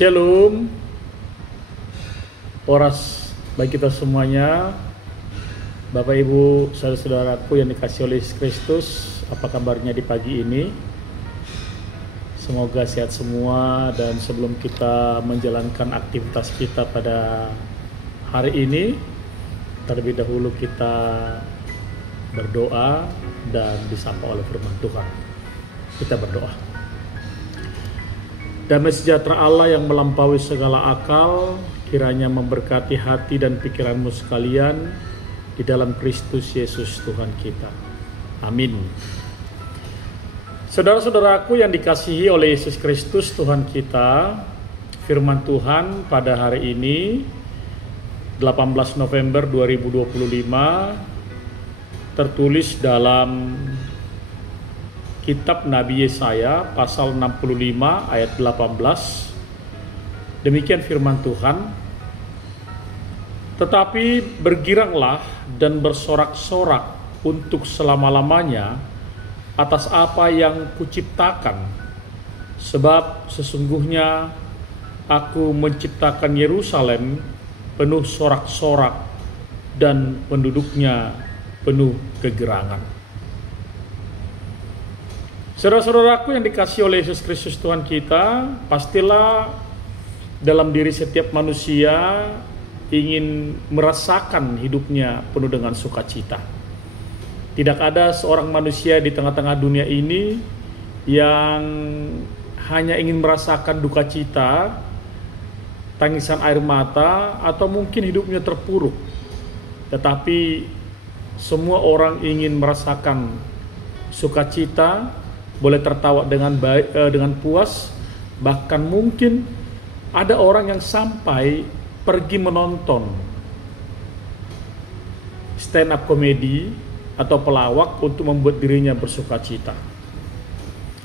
Shalom, oras bagi kita semuanya. Bapak Ibu, saudara-saudaraku yang dikasihi oleh Yesus Kristus, apa kabarnya di pagi ini? Semoga sehat semua, dan sebelum kita menjalankan aktivitas kita pada hari ini, terlebih dahulu kita berdoa dan disapa oleh firman Tuhan. Kita berdoa. Damai sejahtera Allah yang melampaui segala akal, kiranya memberkati hati dan pikiranmu sekalian di dalam Kristus Yesus Tuhan kita. Amin. Saudara-saudaraku yang dikasihi oleh Yesus Kristus Tuhan kita, firman Tuhan pada hari ini 18 November 2025 tertulis dalam Kitab Nabi Yesaya pasal 65 ayat 18. Demikian firman Tuhan. Tetapi bergiranglah dan bersorak-sorak untuk selama-lamanya atas apa yang kuciptakan. Sebab sesungguhnya aku menciptakan Yerusalem penuh sorak-sorak dan penduduknya penuh kegerangan. Saudara-saudaraku yang dikasihi oleh Yesus Kristus Tuhan kita, pastilah dalam diri setiap manusia ingin merasakan hidupnya penuh dengan sukacita. Tidak ada seorang manusia di tengah-tengah dunia ini yang hanya ingin merasakan duka cita, tangisan air mata, atau mungkin hidupnya terpuruk. Tetapi semua orang ingin merasakan sukacita, boleh tertawa dengan baik, dengan puas. Bahkan mungkin ada orang yang sampai pergi menonton stand up comedy atau pelawak untuk membuat dirinya bersukacita.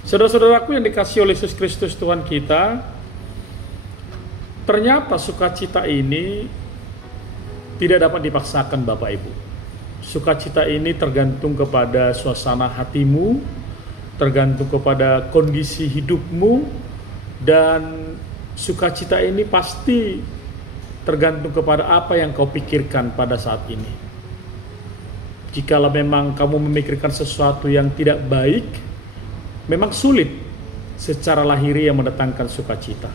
Saudara-saudaraku yang dikasihi oleh Yesus Kristus Tuhan kita, ternyata sukacita ini tidak dapat dipaksakan Bapak Ibu. Sukacita ini tergantung kepada suasana hatimu, tergantung kepada kondisi hidupmu, dan sukacita ini pasti tergantung kepada apa yang kau pikirkan pada saat ini. Jikalau memang kamu memikirkan sesuatu yang tidak baik, memang sulit secara lahiriah mendatangkan sukacita.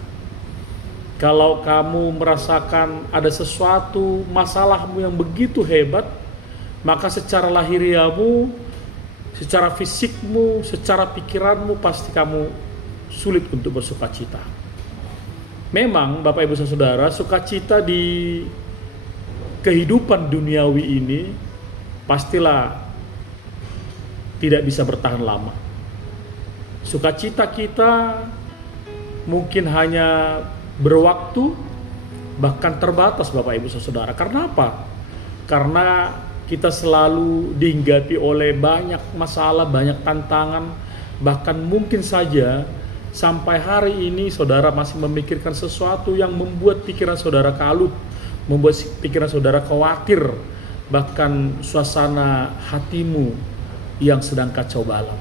Kalau kamu merasakan ada sesuatu masalahmu yang begitu hebat, maka secara lahiriahmu, secara fisikmu, secara pikiranmu pasti kamu sulit untuk bersukacita. Memang Bapak Ibu Saudara, sukacita di kehidupan duniawi ini pastilah tidak bisa bertahan lama. Sukacita kita mungkin hanya berwaktu, bahkan terbatas Bapak Ibu Saudara. Karena apa? Karena kita selalu dihinggapi oleh banyak masalah, banyak tantangan. Bahkan mungkin saja sampai hari ini saudara masih memikirkan sesuatu yang membuat pikiran saudara kalut, membuat pikiran saudara khawatir, bahkan suasana hatimu yang sedang kacau balau.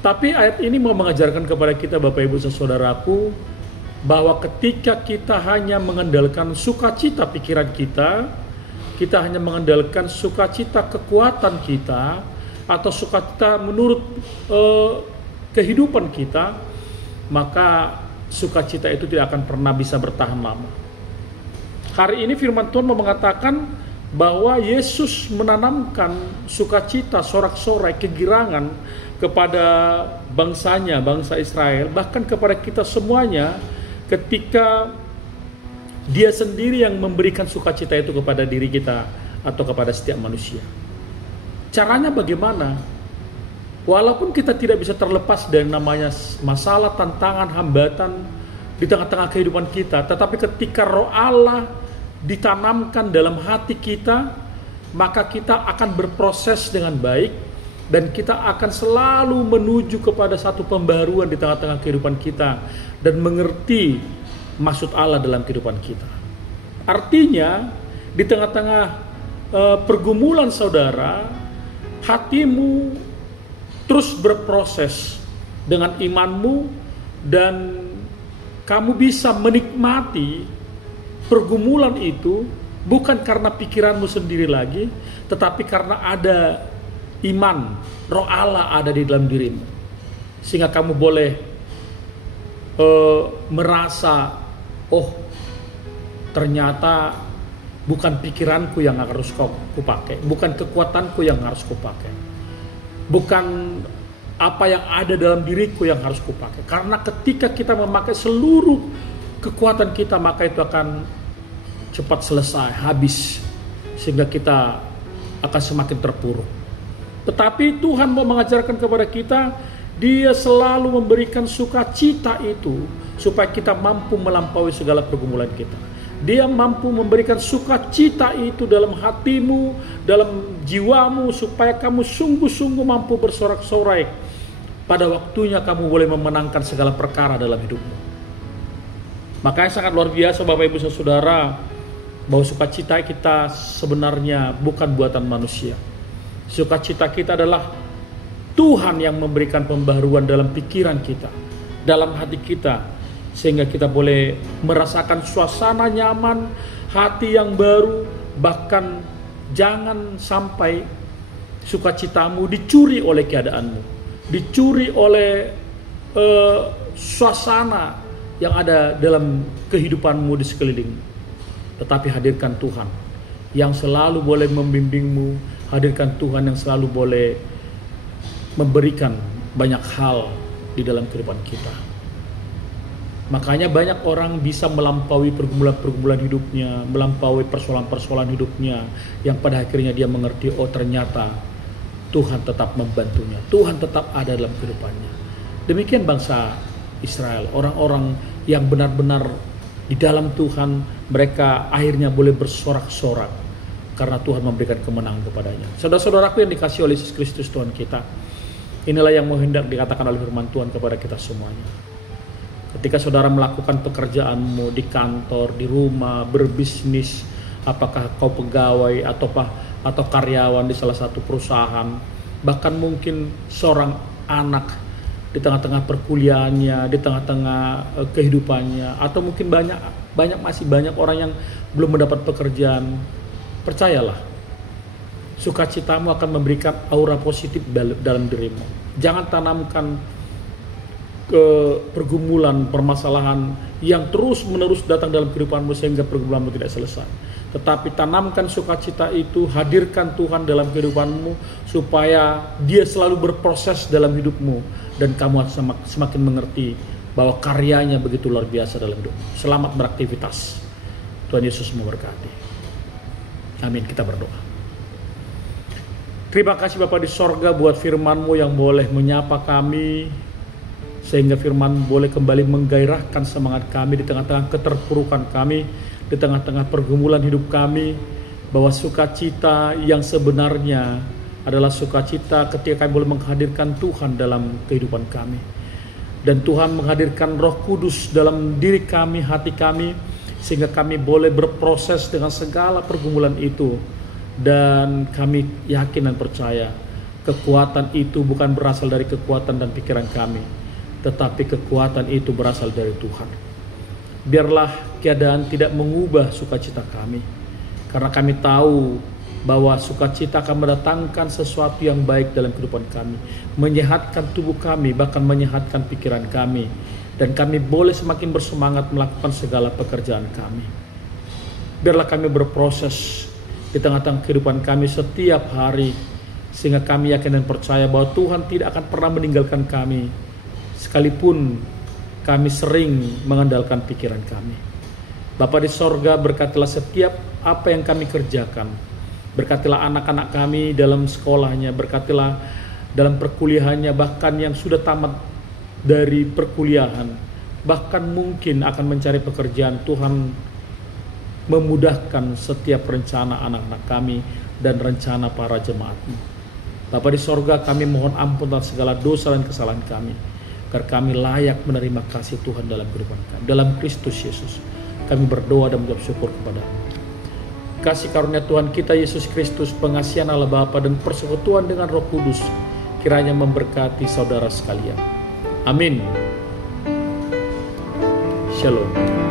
Tapi ayat ini mau mengajarkan kepada kita Bapak Ibu Saudaraku, bahwa ketika kita hanya mengandalkan sukacita pikiran kita hanya mengandalkan sukacita kekuatan kita, atau sukacita menurut kehidupan kita, maka sukacita itu tidak akan pernah bisa bertahan lama. Hari ini firman Tuhan mau mengatakan bahwa Yesus menanamkan sukacita, sorak-sorai, kegirangan kepada bangsanya, bangsa Israel, bahkan kepada kita semuanya, ketika Dia sendiri yang memberikan sukacita itu kepada diri kita atau kepada setiap manusia. Caranya bagaimana? Walaupun kita tidak bisa terlepas dari namanya masalah, tantangan, hambatan di tengah-tengah kehidupan kita, tetapi ketika Roh Allah ditanamkan dalam hati kita, maka kita akan berproses dengan baik, dan kita akan selalu menuju kepada satu pembaruan di tengah-tengah kehidupan kita dan mengerti maksud Allah dalam kehidupan kita. Artinya di tengah-tengah pergumulan saudara, hatimu terus berproses dengan imanmu, dan kamu bisa menikmati pergumulan itu bukan karena pikiranmu sendiri lagi, tetapi karena ada iman, roh Allah ada di dalam dirimu. Sehingga kamu boleh merasa, oh ternyata bukan pikiranku yang harus kupakai, bukan kekuatanku yang harus kupakai, bukan apa yang ada dalam diriku yang harus kupakai. Karena ketika kita memakai seluruh kekuatan kita, maka itu akan cepat selesai, habis, sehingga kita akan semakin terpuruk. Tetapi Tuhan mau mengajarkan kepada kita, Dia selalu memberikan sukacita itu supaya kita mampu melampaui segala pergumulan kita. Dia mampu memberikan sukacita itu dalam hatimu, dalam jiwamu, supaya kamu sungguh-sungguh mampu bersorak-sorai. Pada waktunya kamu boleh memenangkan segala perkara dalam hidupmu. Makanya sangat luar biasa Bapak Ibu Saudara, bahwa sukacita kita sebenarnya bukan buatan manusia. Sukacita kita adalah Tuhan yang memberikan pembaharuan dalam pikiran kita, dalam hati kita, sehingga kita boleh merasakan suasana nyaman, hati yang baru. Bahkan jangan sampai sukacitamu dicuri oleh keadaanmu, dicuri oleh suasana yang ada dalam kehidupanmu di sekelilingmu. Tetapi hadirkan Tuhan yang selalu boleh membimbingmu, hadirkan Tuhan yang selalu boleh memberikan banyak hal di dalam kehidupan kita. Makanya banyak orang bisa melampaui pergumulan-pergumulan hidupnya, melampaui persoalan-persoalan hidupnya, yang pada akhirnya dia mengerti, oh ternyata Tuhan tetap membantunya, Tuhan tetap ada dalam kehidupannya. Demikian bangsa Israel, orang-orang yang benar-benar di dalam Tuhan, mereka akhirnya boleh bersorak-sorak karena Tuhan memberikan kemenangan kepadanya. Saudara-saudaraku yang dikasihi oleh Yesus Kristus Tuhan kita, inilah yang mau hendak dikatakan oleh firman Tuhan kepada kita semuanya. Ketika saudara melakukan pekerjaanmu di kantor, di rumah, berbisnis, apakah kau pegawai atau karyawan di salah satu perusahaan, bahkan mungkin seorang anak di tengah-tengah perkuliahannya, di tengah-tengah kehidupannya, atau mungkin masih banyak orang yang belum mendapat pekerjaan. Percayalah, sukacitamu akan memberikan aura positif dalam dirimu. Jangan tanamkan pergumulan, permasalahan yang terus-menerus datang dalam kehidupanmu sehingga pergumulanmu tidak selesai. Tetapi tanamkan sukacita itu, hadirkan Tuhan dalam kehidupanmu supaya Dia selalu berproses dalam hidupmu dan kamu semakin mengerti bahwa karyanya begitu luar biasa dalam hidupmu. Selamat beraktivitas. Tuhan Yesus memberkati. Amin. Kita berdoa. Terima kasih Bapa di sorga buat firman-Mu yang boleh menyapa kami, sehingga firman boleh kembali menggairahkan semangat kami di tengah-tengah keterpurukan kami, di tengah-tengah pergumulan hidup kami, bahwa sukacita yang sebenarnya adalah sukacita ketika kami boleh menghadirkan Tuhan dalam kehidupan kami. Dan Tuhan menghadirkan Roh Kudus dalam diri kami, hati kami, sehingga kami boleh berproses dengan segala pergumulan itu. Dan kami yakin dan percaya kekuatan itu bukan berasal dari kekuatan dan pikiran kami, tetapi kekuatan itu berasal dari Tuhan. Biarlah keadaan tidak mengubah sukacita kami, karena kami tahu bahwa sukacita akan mendatangkan sesuatu yang baik dalam kehidupan kami, menyehatkan tubuh kami, bahkan menyehatkan pikiran kami, dan kami boleh semakin bersemangat melakukan segala pekerjaan kami. Biarlah kami berproses di tengah-tengah kehidupan kami setiap hari, sehingga kami yakin dan percaya bahwa Tuhan tidak akan pernah meninggalkan kami, sekalipun kami sering mengandalkan pikiran kami. Bapa di sorga, berkatilah setiap apa yang kami kerjakan. Berkatilah anak-anak kami dalam sekolahnya, berkatilah dalam perkuliahannya, bahkan yang sudah tamat dari perkuliahan, bahkan mungkin akan mencari pekerjaan. Tuhan memudahkan setiap rencana anak-anak kami dan rencana para jemaat-Mu. Bapa di sorga, kami mohon ampun atas segala dosa dan kesalahan kami, agar kami layak menerima kasih Tuhan dalam kehidupan kami. Dalam Kristus Yesus kami berdoa dan mengucap syukur kepada-Mu. Kasih karunia Tuhan kita Yesus Kristus, pengasihan Allah Bapa dan persekutuan dengan Roh Kudus kiranya memberkati saudara sekalian. Amin. Shalom.